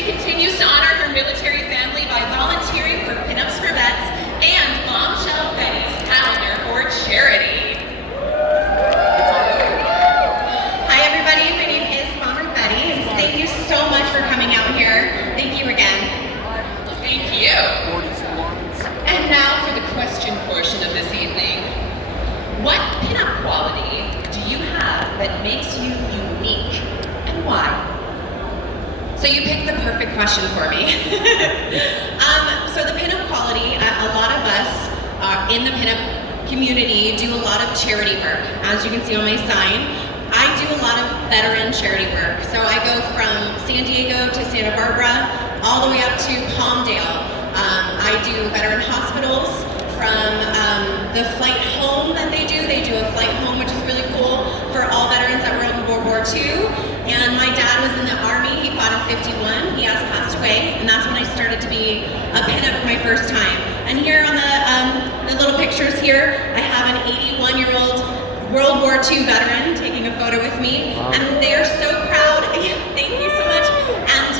She continues to honor her military family by volunteering for Pinups for Vets and Bombshell Betty's calendar for charity. Hi everybody, my name is Bomber Betty, and thank you so much for coming out here. Thank you again. Thank you. And now for the question portion of this evening. What pinup quality do you have that makes you unique, and why? So you picked the perfect question for me. So the pinup quality, a lot of us in the pinup community do a lot of charity work. As you can see on my sign, I do a lot of veteran charity work. So I go from San Diego to Santa Barbara, all the way up to Palmdale. I do veteran hospitals. From the flight home that they do a flight home, which is really cool for all veterans that were in World War II. And my dad was in the Army, he fought in 51, he has passed away, and that's when I started to be a pinup for my first time. And here on the little pictures here, I have an 81-year-old World War II veteran taking a photo with me, and they are so proud. Thank you so much. And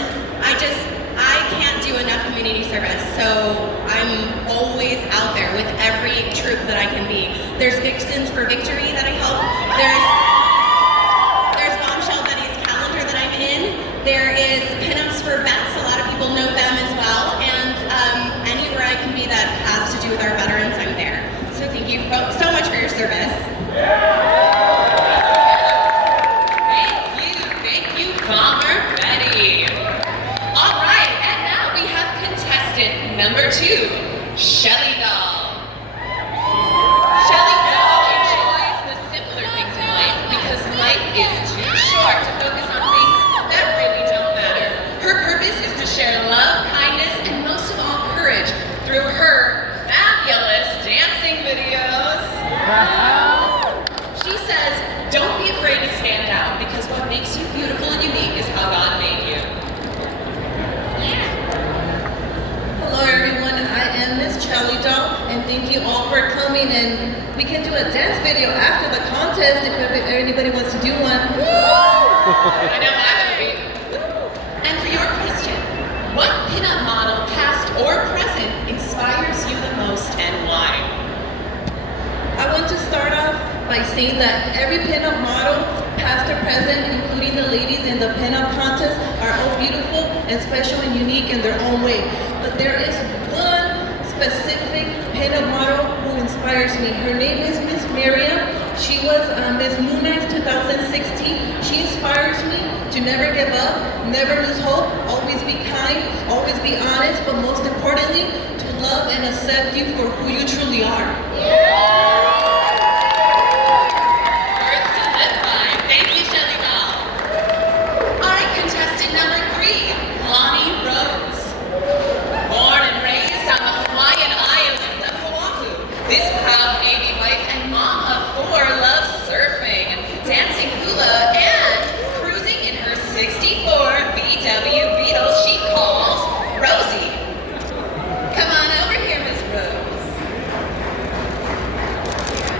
I can't do enough community service, so I'm always out there with every troop that I can be. There's Vixens for Victory that I help. There's Bombshell Betty's calendar that I'm in. There is Pinups for Vets. A lot of people know them as well. And anywhere I can be that has to do with our veterans, I'm there. So thank you so much for your service. Thank you, Bomber Betty. All right, and now we have contestant number 2, Shelly Doll. Shelly Doll enjoys the simpler things in life because life is too short to focus on things that really don't matter. Her purpose is to share love, kindness, and most of all, courage through her fabulous dancing videos. She says, don't be afraid to stand out because what makes you beautiful and unique is how God made you. Hello everyone, I am Miss Shelly Doll, and thank you all for coming, and we can do a dance video after the contest if anybody wants to do one. I know I'm gonna be. And for your question, what pinup model, past or present, inspires you the most and why? I want to start off by saying that every pinup model, past or present, including the ladies in the pinup contest, are all beautiful and special and unique in their own way. But there is one specific pinup model who inspires me. Her name is Miss Miriam. She was Miss Luna's 2016. She inspires me to never give up, never lose hope, always be kind, always be honest, but most importantly, to love and accept you for who you truly are. Words to live by. Thank you, Shelly Doll. All right, contestant number 3, Lonnie Rose. Born and raised on the Hawaiian island of Oahu, this proud Navy wife and mom of 4 loves surfing, dancing hula, and cruising in her 64 VW Beetle she calls Rosie. Come on over here, Miss Rose.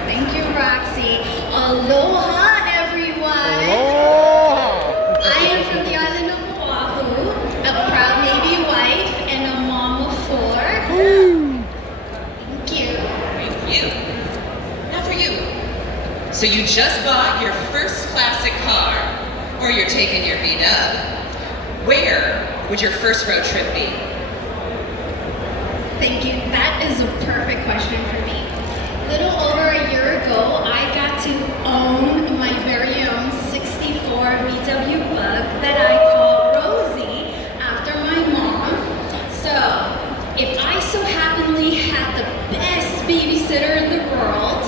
Thank you, Roxie. Aloha, everyone. I am from the island of Oahu, a proud Navy wife and a mom of 4. Thank you. Thank you. Now for you. So you just bought your first classic car, or you're taking your V-Dub. Where would your first road trip be? Thank you. That is a perfect question for me. A little over a year ago, I got to own my very own 64 VW Bug that I call Rosie after my mom. So, if I so happenly had the best babysitter in the world,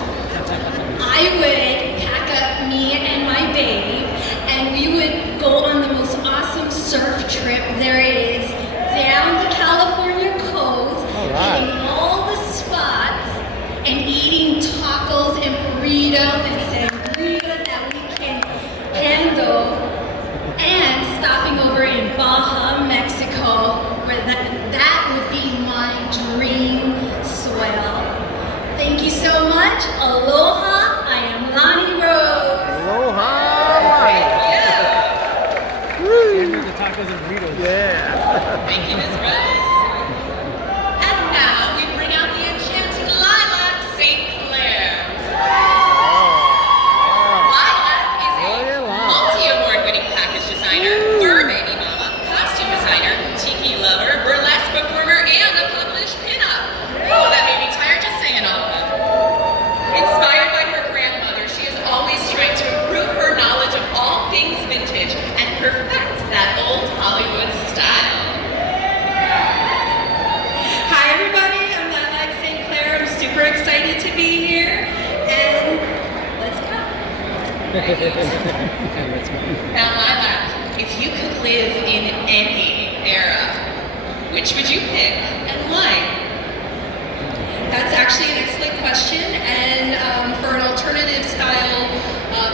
I would pack up me and my babe, and we would go on the most awesome surf trip there is down the California coast, hitting all the spots and eating tacos and burritos and sangrias that we can handle. And tacos and burritos. Yeah. Thank you, Ms. Rose. And now we bring out the enchanting Lilac St. Clair. Lilac is a multi-award-winning package designer, fur baby mama, costume designer, tiki lover, burlesque performer, and a published pinup. Oh, that made me tired just saying all of them. Inspired by her grandmother, she is always trying to improve her knowledge of all things vintage and perfect that old Hollywood style. Hi everybody, I'm Lilac St. Clair. I'm super excited to be here, and let's go. Now, Lilac, if you could live in any era, which would you pick and why? That's actually an excellent question, and for an alternative style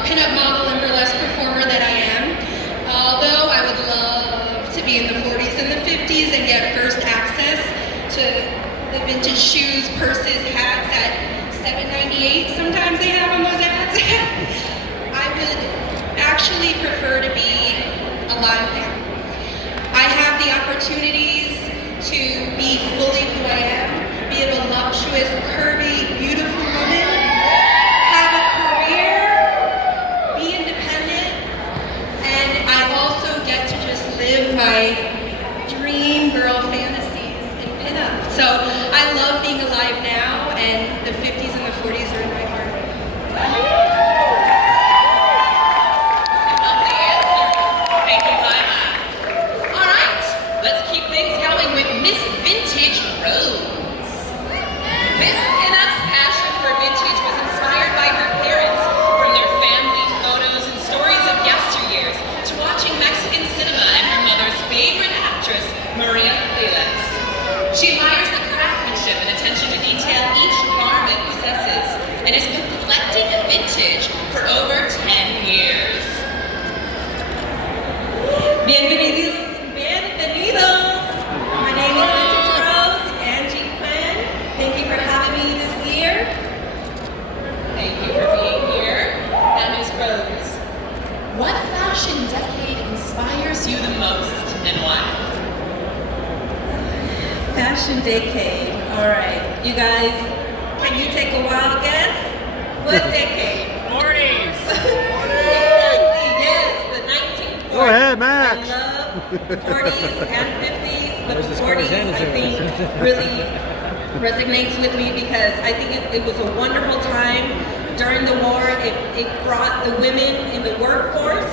pinup model and burlesque performer that I am, although I would love to be in the 40s and the 50s and get first access to the vintage shoes, purses, hats at $7.98 sometimes they have on those ads, I would actually prefer to be alive now. I have the opportunities to be fully who I am, be a voluptuous, curvy, beautiful woman, have a career, be independent, and I also get to just live my dream girl fantasies in pinup. So I love being alive now, and the 50s and the 40s are in my heart. Lovely answer. Thank you, Lilac. All right, let's keep things going with Miss Vintage Rose. Miss Pinup's passion for vintage was inspired by her parents, from their family photos and stories of yesteryears, to watching Mexican cinema and her mother's favorite actress, Maria Felix. She admires the craftsmanship and attention to detail each garment possesses, and has been collecting vintage for over 10 years. Bienvenidos, bienvenidos. My name is Vintage Rose, Angie Quinn. Thank you for having me this year. Thank you for being here. Now, Ms. Rose, what fashion decade inspires you the most and why? Fashion decade. All right, you guys, can you take a wild guess? What decade? 40s! Exactly, yes, the 1940s. Go ahead, Max. I love the 40s and 50s, but There's the the 40s Spartans I think really resonates with me because I think it was a wonderful time during the war. It brought the women in the workforce.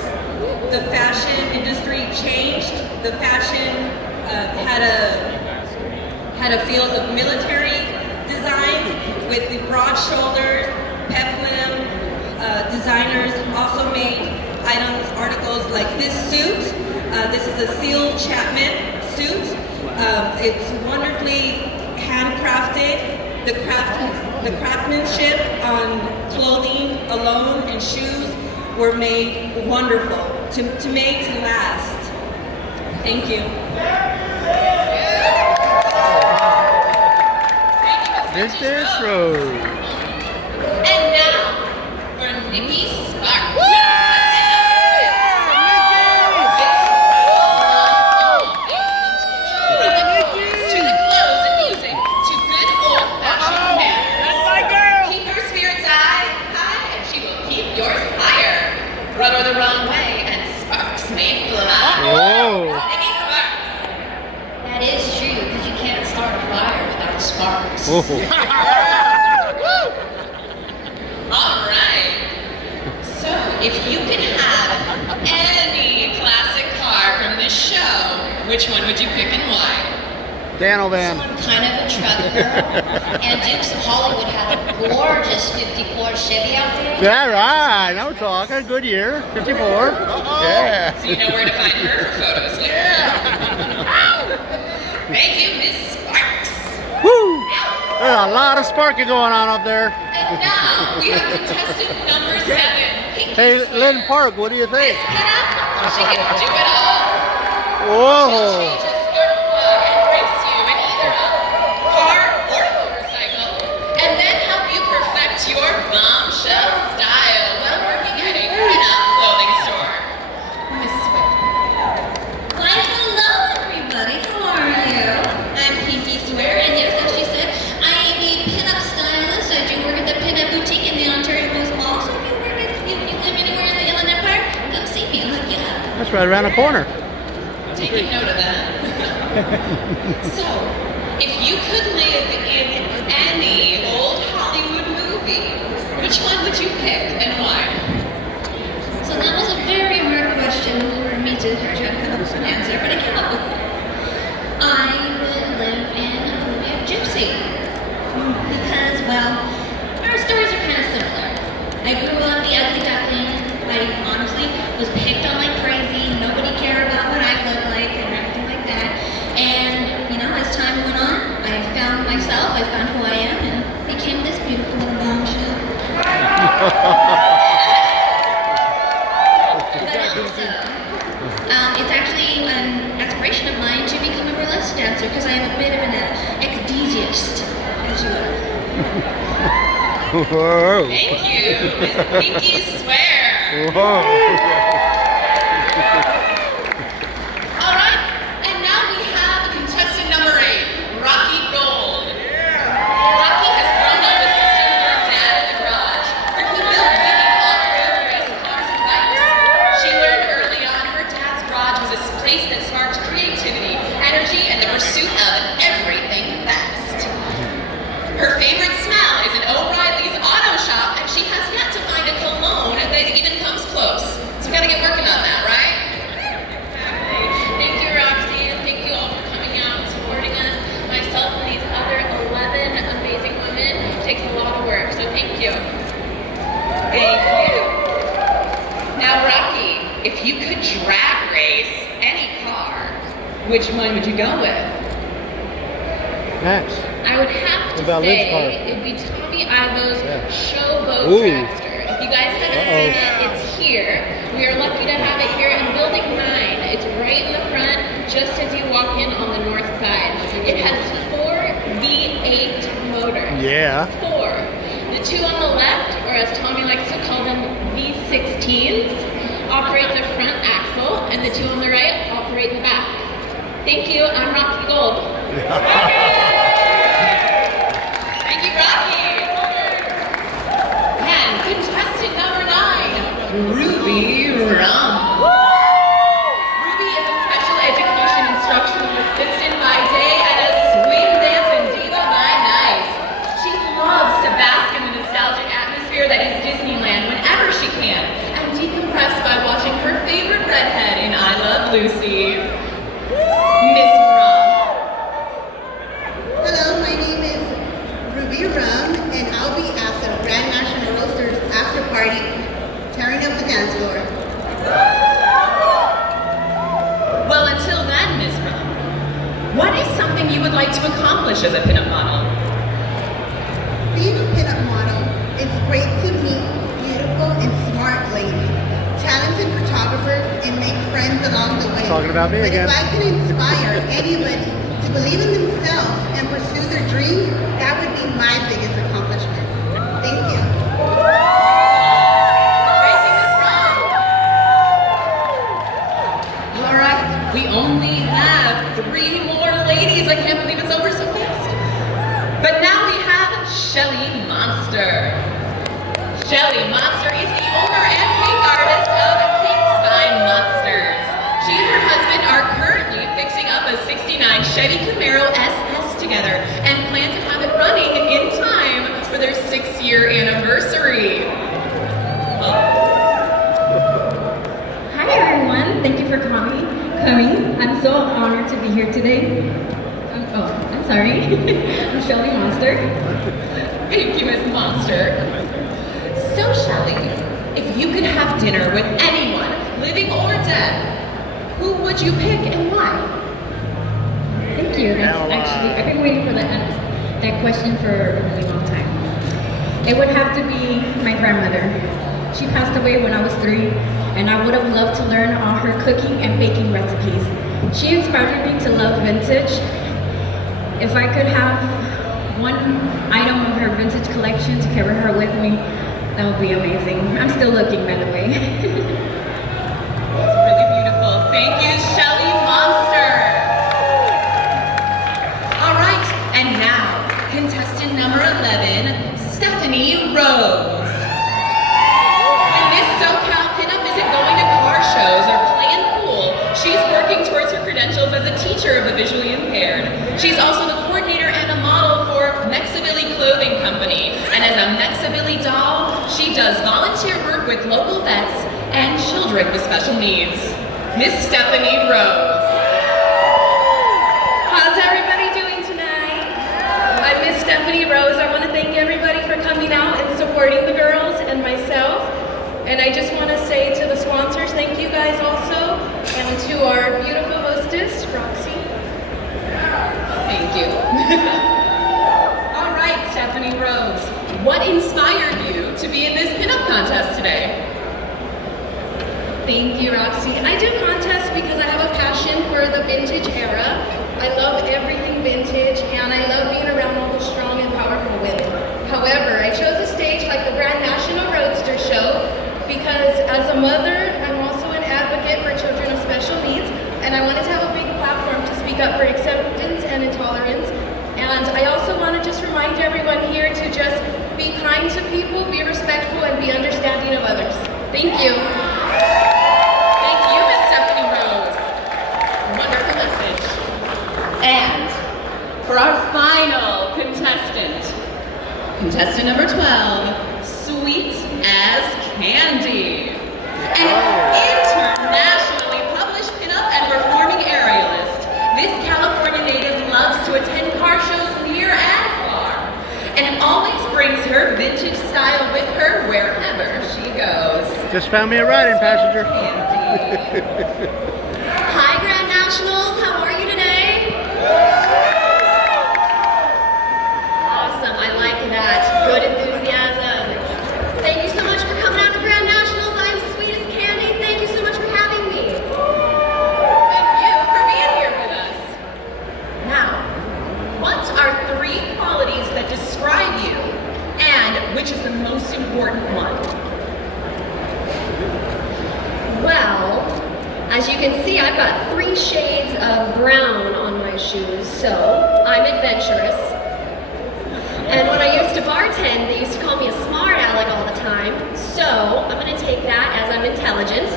The fashion industry changed. The fashion had a feel of military designs with the broad shoulders, peplum. Designers also made articles like this suit. This is a Seal Chapman suit. It's wonderfully handcrafted. The craftsmanship on clothing alone and shoes were made wonderful to make to last. Thank you. Vintage Rose. And now for Nikki Sparks. To the clothes and music, to good old-fashioned manners. Keep her spirits high, and she will keep yours higher. Rub her the wrong way, and sparks may fly. Whoa. Nikki Sparks. That is true, because you can't start a fire without sparks. Oh. All right. So, if you could have any classic car from this show, which one would you pick and why? Dano Van. I'm kind of a truck girl, and Dukes of Hollywood had a gorgeous 54 Chevy out there. Yeah, right. Now we're talking. Good year. 54. Yeah. So you know where to find her for photos later. Thank you, Miss Sparks. Woo! There's a lot of sparking going on up there. And now we have contestant number 7, Pinky Hey, Swear. Lynn Park, what do you Miss think? Pinup, she can do it all. She'll Whoa! change a skirt plug and race you in either a car or motorcycle, and then help you perfect your bombshell style while working at a pinup clothing store. Miss Swear. right around the corner. Taking note of that. So, if you could live in any old Hollywood movie, which one would you pick and why? So that was a very hard question for me to try to come up with an answer, but I came up with it. I would live in a movie of Gypsy. Because, well, our stories are kind of similar. I grew up the ugly duckling. I honestly was picked on like crazy. Nobody cared about what I looked like and everything like that. And, you know, as time went on, I found myself, I found who I am, and became this beautiful little bombshell. It's actually an aspiration of mine to become a burlesque dancer because I am a bit of an ecstasiast, as you will. Whoa. Thank you, Miss Pinky Swear. Whoa. All right, and now we have contestant number 8, Rocky Gold. Rocky has grown up assisting her dad in the garage, where he built many off-road race cars and bikes. She learned early on her dad's garage was a place that sparked creativity, energy, and the pursuit of everything best. Her favorite smell is an O'Reilly's auto shop, and she has yet to find a cologne that even comes close. So we gotta get working on that, right? Exactly. Thank you, Roxie, and thank you all for coming out and supporting us. Myself and these other 11 amazing women takes a lot of work, so thank you. Thank you. Now, Rocky, if you could drag race any car, which one would you go with? Max. I would have to What about Liv's say car? it would be Tommy Ivo's Yeah. Showboat Ooh. Dragster. If you guys haven't seen it, it's here. We are lucky to have it here in Building 9. It's right in the front, just as you walk in on the north side. It has 4 V8 motors. Yeah. 4. The 2 on the left, or as Tommy likes to call them, V16s, operate the front axle, and the 2 on the right operate the back. Thank you, I'm Rocky Gold. Thank you, Rocky. And contestant number 9, Ruby Rum. Ruby is a special education instructional assistant by day and a swing dancing diva by night. She loves to bask in the nostalgic atmosphere that is Disneyland whenever she can, and decompress by watching her favorite redhead in I Love Lucy, Miss Rum. Hello, my name is Ruby Rum, and I'll be at the Grand National Roadster after party, tearing up the dance floor. Well, until then, Miss Rum, what is something you would like to accomplish as a pinup model? Being a pinup model, it's great to meet beautiful and smart ladies, talented photographers, and make friends along the way. Talking about me but again. If I can inspire anybody to believe in themselves and pursue their dreams, that would be my biggest accomplishment. Thank you. Thank you, Miss Rum. All right, we only have 3 more ladies. I can't believe it's over so fast. But now we have Shelly Monster. Shelly Monster is the owner and cake artist of Cakespine Monsters. She and her husband are currently fixing up a '69 Chevy Camaro SS together and plan to have it running in time for their 6-year anniversary. Hi everyone, thank you for coming. I'm so honored to be here today. I'm sorry. I'm Shelly Monster. Thank you, Miss Monster. So, Shelly, if you could have dinner with anyone, living or dead, who would you pick and why? Thank you. That's actually, I've been waiting for that question for a really long time. It would have to be my grandmother. She passed away when I was 3, and I would have loved to learn all her cooking and baking recipes. She inspired me to love vintage. If I could have one item of her vintage collection to carry her with me, that would be amazing. I'm still looking, by the way. It's really beautiful. Thank you, Shelly Monster. All right, and now, contestant number 11, Stephanie Rose. When Miss SoCal Pinup isn't going to car shows or playing pool working towards her credentials as a teacher of the visually impaired. She's also the coordinator and a model for Mexabilly Clothing Company. And as a Mexabilly doll, she does volunteer work with local vets and children with special needs. Miss Stephanie Rose. How's everybody doing tonight? I'm Miss Stephanie Rose. I want to thank everybody for coming out and supporting the girls and myself. And I just want to say to the sponsors, thank you guys also. And to our beautiful hostess, Roxie. Thank you. All right, Stephanie Rose. What inspired you to be in this pinup contest today? Thank you, Roxie. I do contests because I have a passion for the vintage era. I love everything vintage, and I love being around all the strong and powerful women. However, I chose a stage like the Grand National Roadster show because as a mother, I'm also an advocate for children of special needs, and I wanted to have a big platform to speak up for acceptance and intolerance. And I also want to just remind everyone here to just be kind to people, be respectful, and be understanding of others. Thank you. Thank you, Miss Stephanie Rose. Wonderful message. And for our final contestant number 12, Sweet as Candy. An internationally published pinup and performing aerialist, this California native loves to attend car shows near and far, and always brings her vintage style with her wherever she goes. Just found me a riding passenger. Hi, Grand Nationals. How are you today? Awesome. I like that. Good enthusiasm. Thank you so much for coming out to Grand Nationals. I'm Sweet as Candy. Thank you so much for having me. Thank you for being here with us. Now, what are 3 qualities that describe you, and which is the most important one? Well, as you can see, I've got 3 shades of brown on my shoes, so I'm adventurous. And when I used to bartend, they used to call me a smart aleck all the time, so I'm going to take that as I'm intelligent.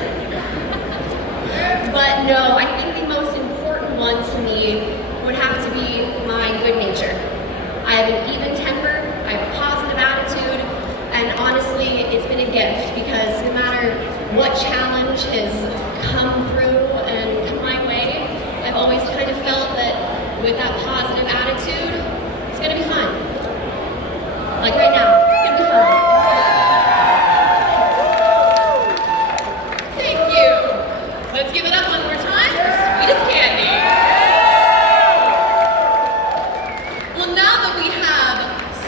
But no, I think the most important one to me would have to be my good nature. I have an even temper, I have a positive attitude, and honestly, it's been a gift because no matter what challenge has come through and come my way, I've always kind of felt that with that positive attitude, it's going to be fun. Like right now, it's going to be fun. Thank you. Let's give it up one more time for Sweet as Candy. Well, now that we have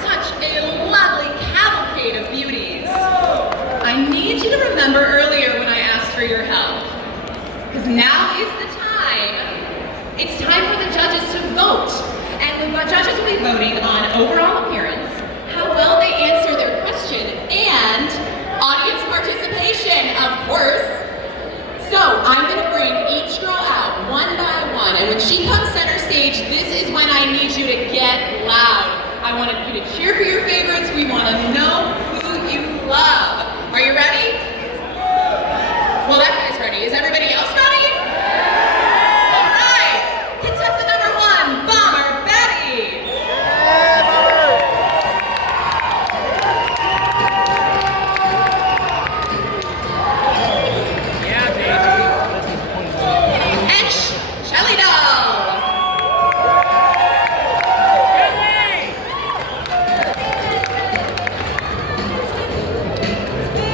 such a lovely cavalcade of beauties, I need you to remember earlier when I asked for your help. Because now is the time. It's time for the judges to vote. And the judges will be voting on overall appearance, how well they answer their question, and audience participation, of course. So I'm going to bring each girl out one by one, and when she comes center stage, this is when I need you to get loud. I want you to cheer for your favorites. We want to know who you love. Are you ready? Well, that guy's ready. Is everybody else ready? All right. Contestant number 1, Bomber Betty. And Shelly Doll.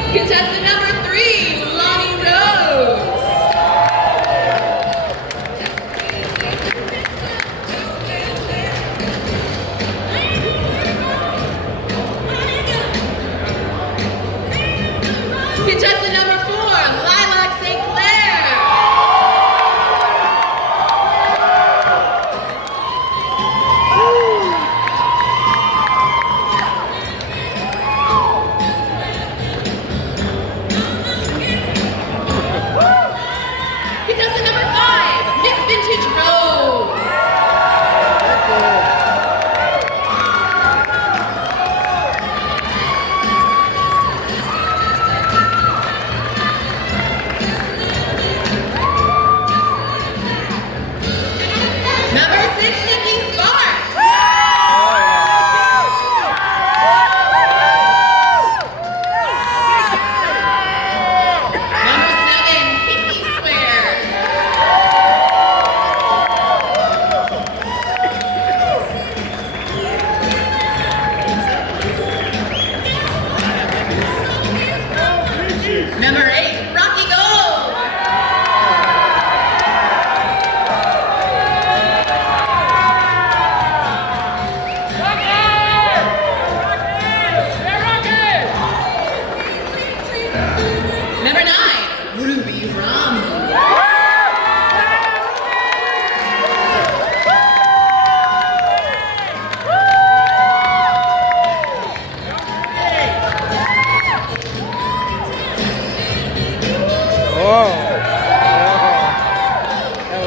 Contestant number 3, Lonnie Rose.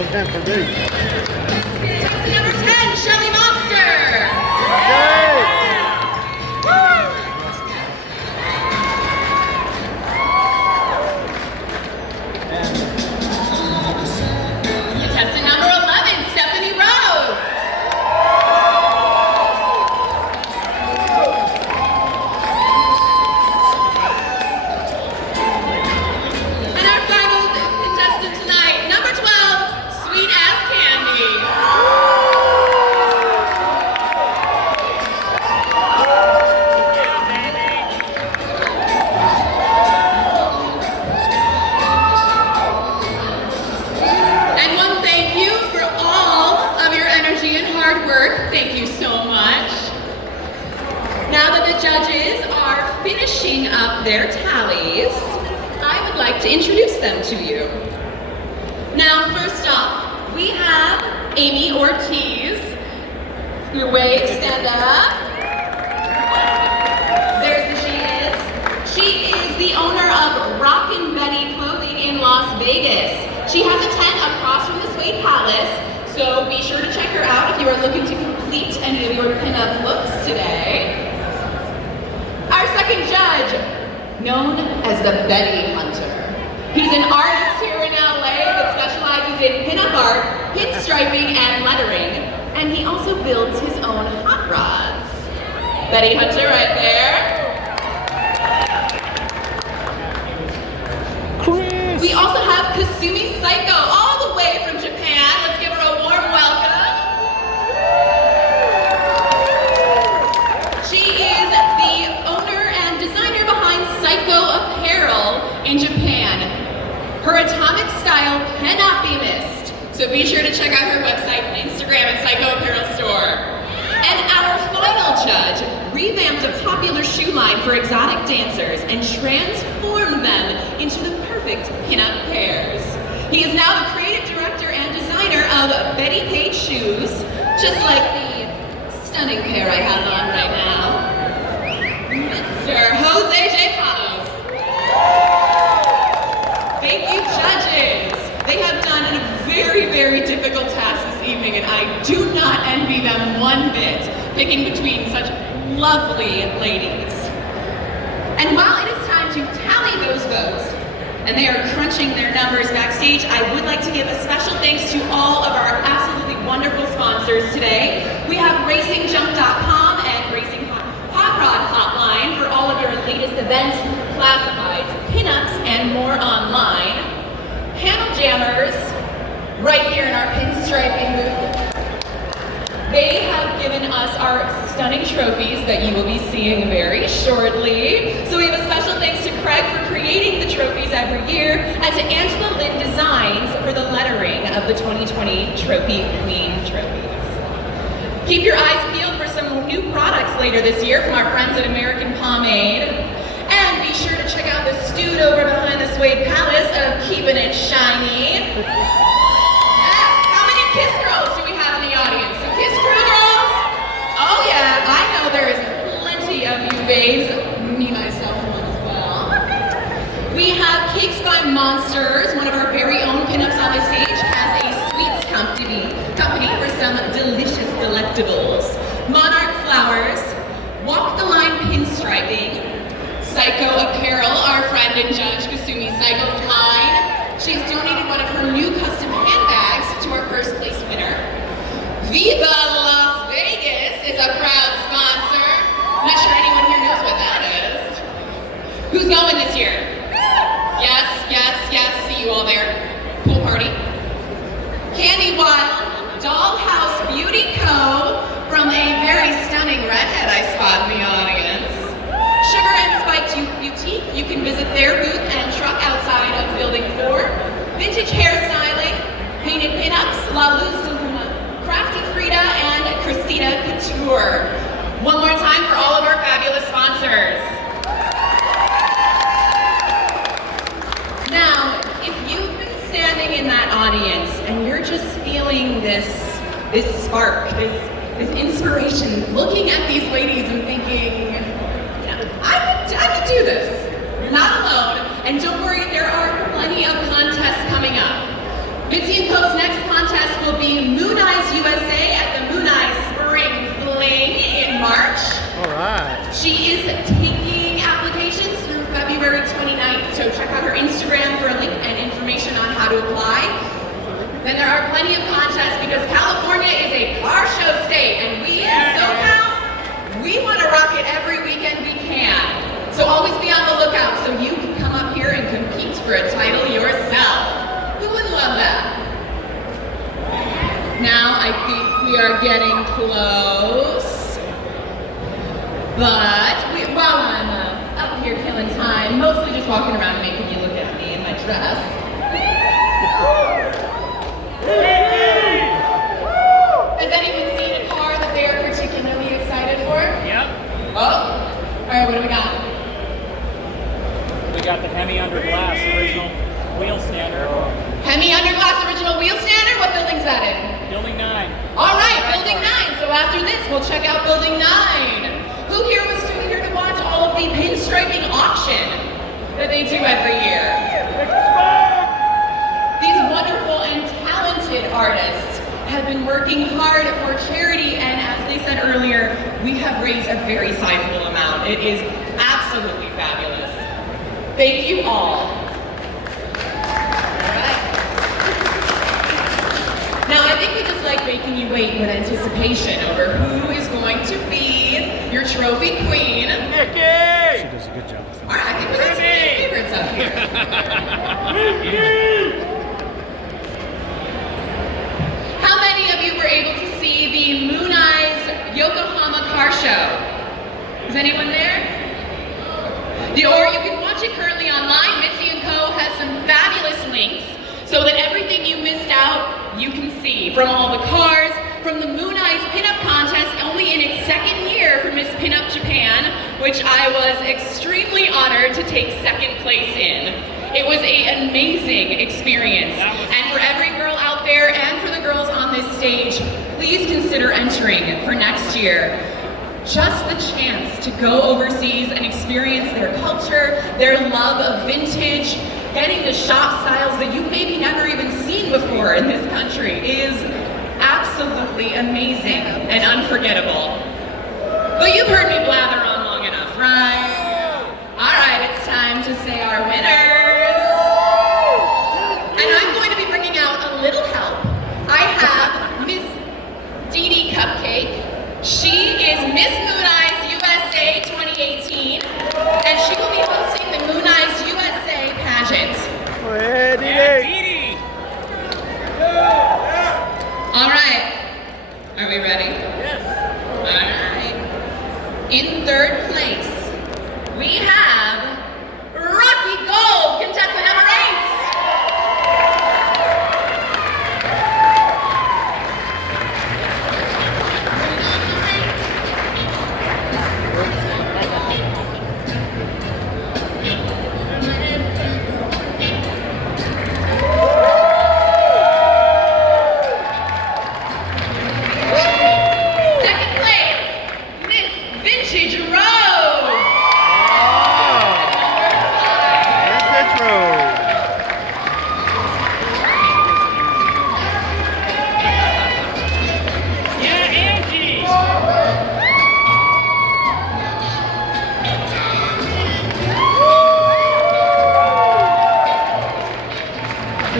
10 for me. Contestant number 10, Shelly Monster. Yay! Contestant number 11, Stephanie Rose. And our final contestant tonight, number 12, Sweet As Candy. And one thank you for all of your energy and hard work. Thank you so much. Now that the judges are finishing up their tallies, I would like to introduce them to you. Now, first off, we have Amy Ortiz. Your wave, stand up. There she is. She is the owner of Rockin' Betty Clothing in Las Vegas. She has a tent across from the Suede Palace, so be sure to check her out if you are looking to complete any of your pinup looks today. Our second judge, known as the Betty Hunter. He's an artist here in LA that specializes in pinup art, pinstriping, and lettering, and he also builds his own hot rods. Betty Hunter right there. We also have Kasumi Saiko, all the way from Japan. Let's give her a warm welcome. She is the owner and designer behind Saiko Apparel in Japan. Her atomic style cannot be missed, so be sure to check out her website and Instagram at Saiko Apparel Store. And our final judge revamped a popular shoe line for exotic dancers and transformed them into the perfect pinup pairs. He is now the creative director and designer of Betty Page shoes, just like the stunning pair I have on right now. Mr. Jose J. Panos. Thank you, judges. They have done a very, very difficult task this evening, and I do not envy them one bit, picking between such lovely ladies. And while it is time to tally those votes, and they are crunching their numbers backstage, I would like to give a special thanks to all of our absolutely wonderful sponsors today. We have RacingJunk.com and Racing Hot Rod Hotline for all of your latest events, classifieds, pinups, and more online. Panel Jammers, right here in our pinstriping booth. They have given us our stunning trophies that you will be seeing very shortly. So we have a special thanks to Craig for creating the trophies every year, and to Angela Lynn Designs for the lettering of the 2020 Trophy Queen trophies. Keep your eyes peeled for some new products later this year from our friends at American Pomade. And be sure to check out the stewed over behind the Suede Palace of Keeping It Shiny. How many Kiss Girls do we have in the audience? Some Kiss Crew girls? Oh yeah, I know there is plenty of you babes. Me, myself, one as well. We have Cakes by Monsters, one of our very own pinups on the stage, has a sweets company for some delicious delectables. Monarch Flowers, Walk the Line Pinstriping, Saiko Apparel, our friend and judge Kasumi Saiko's line. She's donated one of her new custom handbags to our first place winner. Viva Las Vegas is a proud sponsor. Not sure anyone here knows what that is. Who's going this year? Yes, yes, yes, see you all there. Pool party. Candy Wild, Dollhouse Beauty Co. from a very stunning redhead I spot in the audience. Sugar and Spiked Boutique, you can visit their booth and truck outside of Building 4. Vintage hairstyling, painted pinups, La Luz Saluma, Crafty Frida, and Christina Couture. One more time for all of our fabulous sponsors. Now, if you've been standing in that audience and you're just feeling this spark, this inspiration, looking at these ladies and thinking, I could do this. You're not alone, and don't worry, there are plenty of contests coming up. Mitzi & Co's next contest plenty of contests because California is a car show state, and we in SoCal, we want to rock it every weekend we can. So always be on the lookout so you can come up here and compete for a title yourself. Who wouldn't love that? Now I think we are getting close, but while I'm up here killing time, mostly just walking around and making you look at me in my dress. Has anyone seen a car that they are particularly excited for? Yep. Oh, all right, what do we got? We got the Hemi Under Glass original wheel stander. Hemi Under Glass original wheel stander? What building's that in? Building 9. All right, Building 9. So after this, we'll check out Building 9. Who here was here to watch all of the pinstriping auction that they do every year? These wonderful and talented artists have been working hard for charity, and as they said earlier, we have raised a very sizable amount. It is absolutely fabulous. Thank you all. Now, I think we just like making you wait with anticipation over who is going to be your trophy queen. Nikki! She does a good job. All right, I think we got some favorites up here. How many of you were able to see the Moon Eyes Yokohama car show? Is anyone there? Or you can watch it currently online. Mitzi & Co. has some fabulous links so that everything you missed out, you can see. From all the cars, from the Moon Eyes Pinup Contest, only in its second year for Miss Pinup Japan, which I was extremely honored to take second place in. It was an amazing experience. And for every girl out there and for the girls on this stage, please consider entering for next year. Just the chance to go overseas and experience their culture, their love of vintage, getting to shop styles that you've maybe never even seen before in this country is absolutely amazing and unforgettable. But you've heard me blather on long enough, right? All right, it's time to say our winners. And I'm going to be bringing out a little help. I have Miss Dee Dee Cupcake. She is Miss Moon Eyes USA 2018, and she will be hosting the Moon Eyes USA pageant. Go ahead, Dee Dee. All right, are we ready? Yes. All right. In third place, we have Rocky Gold, contestant number 8. Second place, Miss Vintage Rose. Vintage Rose. Yeah, Angie.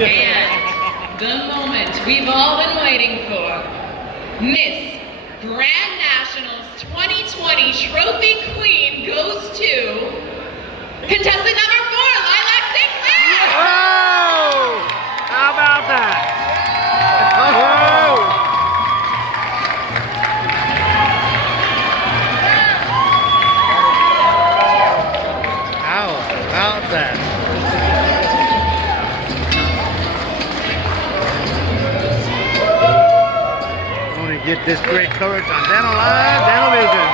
And the moment we've all been waiting for, Miss Grand Nationals 2020 Trophy Queen goes to contestant number 4, Lilac Sinclair. Oh! How about that? Oh! How about that? Get this great coverage on Dental Live, Dental Vision.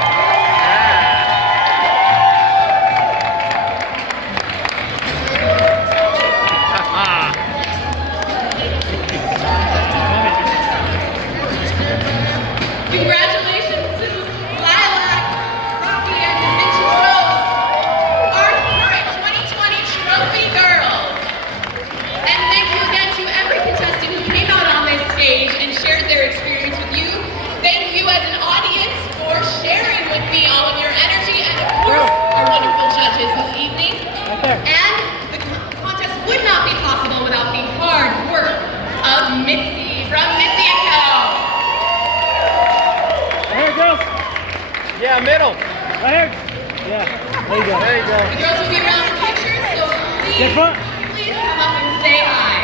Congratulations to Lilac, Rocky, and Miss Vintage Rose, our current 2020 Trophy Girls. And thank you again to every contestant who came out on this stage and shared their experience with you. Thank you as an audience for sharing with me all of your energy, and of course, our wonderful judges this evening. And the contest would not be possible without the hard work of Mitzi from Yeah, middle. Right here. Yeah. There you go. There you go. The girls will be around the pictures, so Get front. please come up and say hi.